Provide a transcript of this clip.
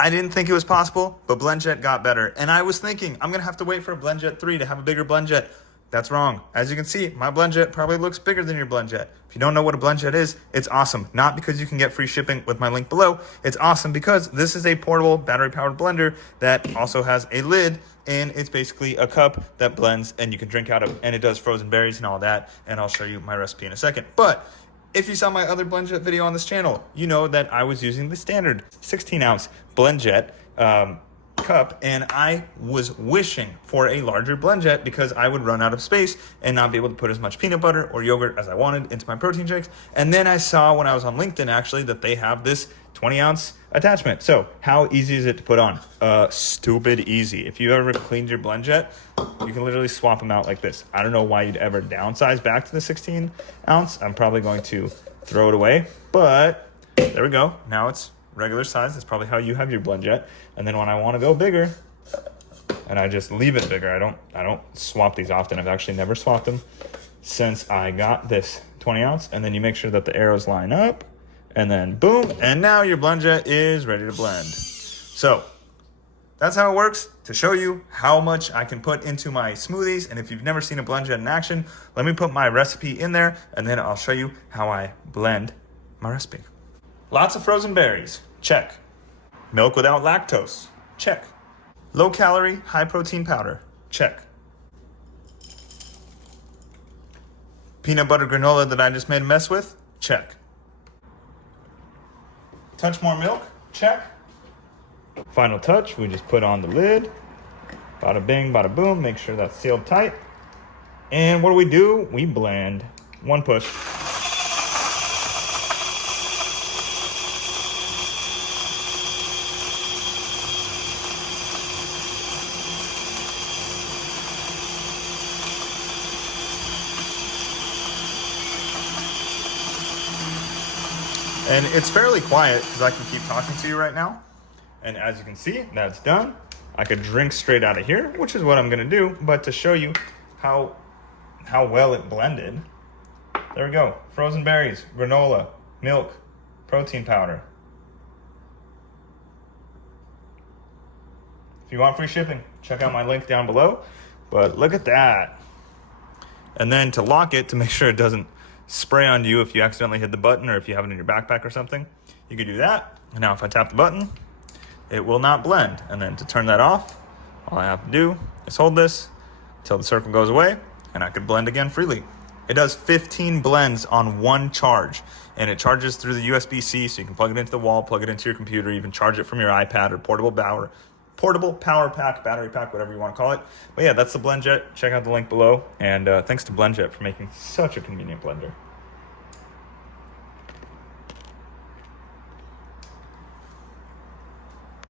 I didn't think it was possible, but BlendJet got better. And I was thinking, I'm going to have to wait for a BlendJet 3 to have a bigger BlendJet. That's wrong. As you can see, my BlendJet probably looks bigger than your BlendJet. If you don't know what a BlendJet is, it's awesome. Not because you can get free shipping with my link below. It's awesome because this is a portable battery-powered blender that also has a lid, and it's basically a cup that blends and you can drink out of, and it does frozen berries and all that. And I'll show you my recipe in a second. But if you saw my other BlendJet video on this channel, you know that I was using the standard 16-ounce BlendJet cup, and I was wishing for a larger BlendJet because I would run out of space and not be able to put as much peanut butter or yogurt as I wanted into my protein shakes. And then I saw when I was on LinkedIn actually that they have this 20-ounce attachment. So how easy is it to put on? Stupid easy. If you ever cleaned your BlendJet, you can literally swap them out like this. I don't know why you'd ever downsize back to the 16-ounce. I'm probably going to throw it away, but there we go. Now it's regular size. That's probably how you have your BlendJet. And then when I want to go bigger, and I just leave it bigger. I don't swap these often. I've actually never swapped them since I got this 20-ounce. And then you make sure that the arrows line up, and then boom, and now your BlendJet is ready to blend. So that's how it works, to show you how much I can put into my smoothies. And if you've never seen a BlendJet in action, let me put my recipe in there, and then I'll show you how I blend my recipe. Lots of frozen berries, check. Milk without lactose, check. Low calorie, high protein powder, check. Peanut butter granola that I just made a mess with, check. Touch more milk, check. Final touch, we just put on the lid. Bada bing, bada boom, make sure that's sealed tight. And what do? We blend. One push. And it's fairly quiet because I can keep talking to you right now. And as you can see, that's done. I could drink straight out of here, which is what I'm gonna do. But to show you how well it blended, there we go. Frozen berries, granola, milk, protein powder. If you want free shipping, check out my link down below. But look at that. And then to lock it, to make sure it doesn't spray on you if you accidentally hit the button or if you have it in your backpack or something, you could do that. And now if I tap the button, it will not blend. And then to turn that off, all I have to do is hold this until the circle goes away, and I could blend again freely. It does 15 blends on one charge, and it charges through the Usbc, so you can plug it into the wall, plug it into your computer, even charge it from your iPad or portable power pack, battery pack, whatever you want to call it. But yeah, that's the BlendJet. Check out the link below. And thanks to BlendJet for making such a convenient blender.